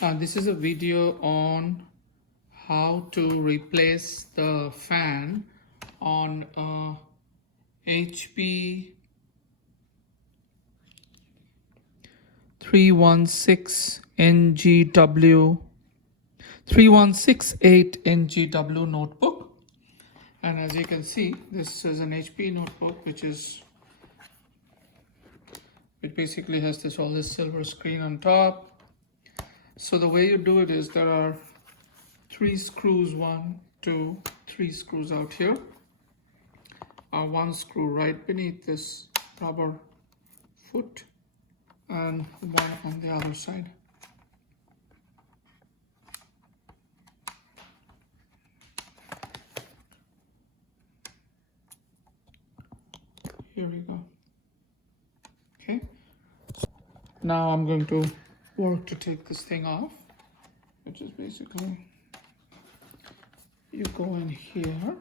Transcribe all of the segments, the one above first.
This is a video on how to replace the fan on HP 316 NGW 3168 NGW notebook. And as you can see, this is an HP notebook which basically has all this silver screen on top. So the way you do it is there are 3 screws, 1, 2, 3 screws out here. One screw right beneath this rubber foot and one on the other side. Here we go. Okay. Now I'm going to work to take this thing off, which is basically you go in here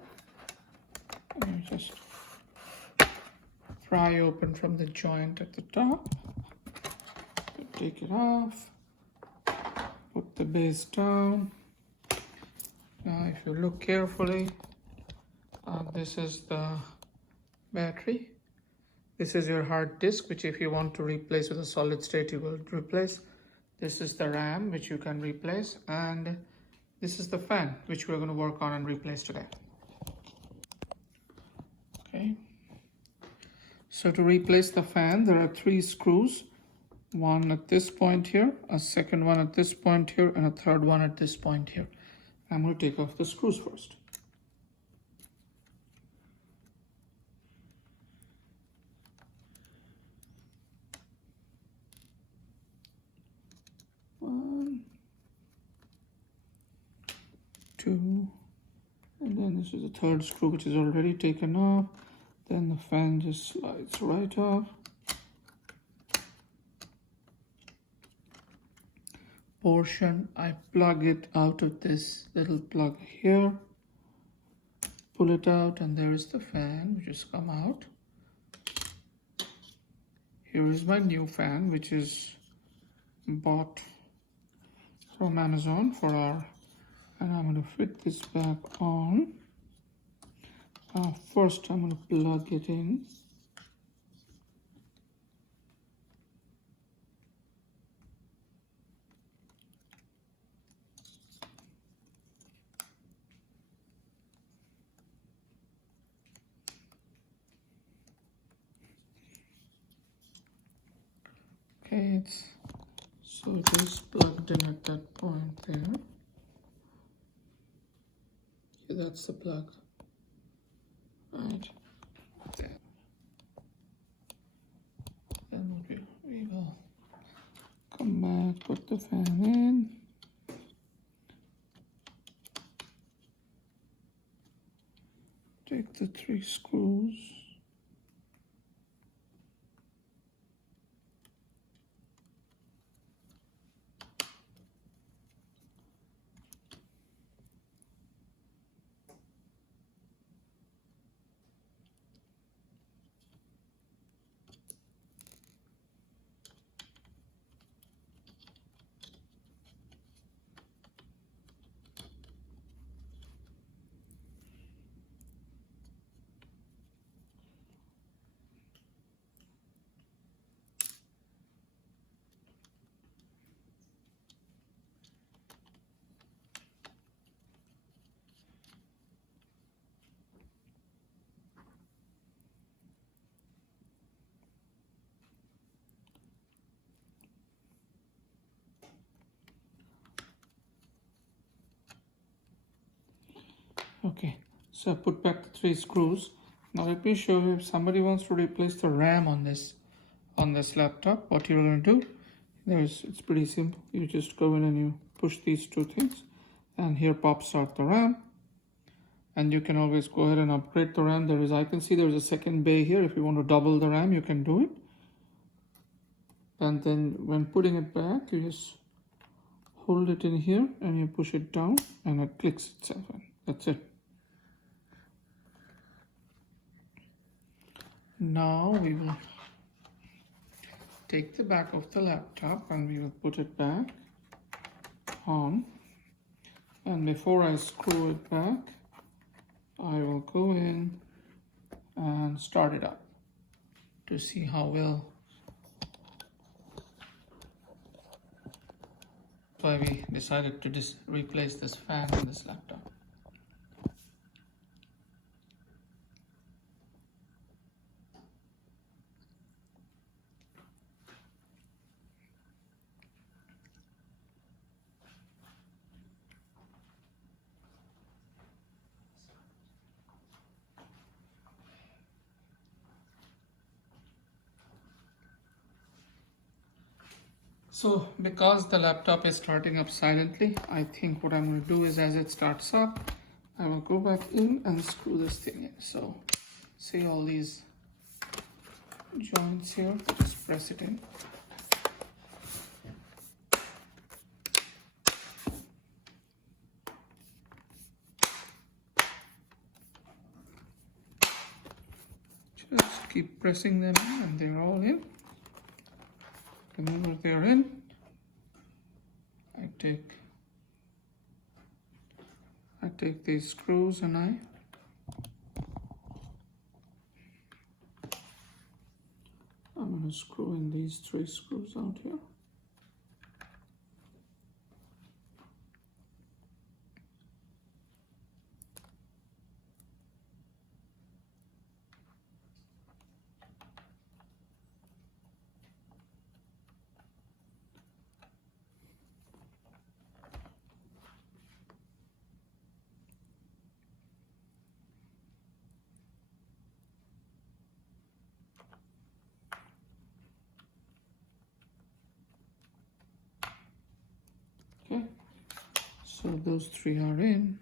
and you just pry open from the joint at the top. You take it off, put the base down. Now if you look carefully, this is the battery. This is your hard disk, which if you want to replace with a solid state, you will replace. This is the RAM, which you can replace. And this is the fan, which we're going to work on and replace today. Okay. So to replace the fan, there are 3 screws. One at this point here, a second one at this point here, and a third one at this point here. I'm going to take off the screws first. One, 2, and then this is the third screw, which is already taken off. Then the fan just slides right off. Portion, I plug it out of this little plug here, pull it out, and there is the fan which has come out. Here is my new fan, which is bought from Amazon and I'm going to fit this back on. First I'm going to plug it in. Okay, so it is plugged in at that point there. Okay, that's the plug. Right there. Then we will come back, put the fan in. Take the 3 screws. Okay, so I put back the 3 screws. Now let me show you, if somebody wants to replace the RAM on this laptop, what you're going to do, it's pretty simple. You just go in and you push these 2 things, and here pops out the RAM. And you can always go ahead and upgrade the RAM. I can see there's a second bay here. If you want to double the RAM, you can do it. And then when putting it back, you just hold it in here and you push it down and it clicks itself in. That's it. Now we will take the back of the laptop and we will put it back. on, and before I screw it back, I will go in and start it up to see how well. That's why we decided to just replace this fan in this laptop. So because the laptop is starting up silently, I think what I'm going to do is as it starts up, I will go back in and screw this thing in. So see all these joints here, just press it in. Just keep pressing them in and they're all in. Whenever they're in, I take these screws and I'm going to screw in these 3 screws out here. Okay, so those 3 are in.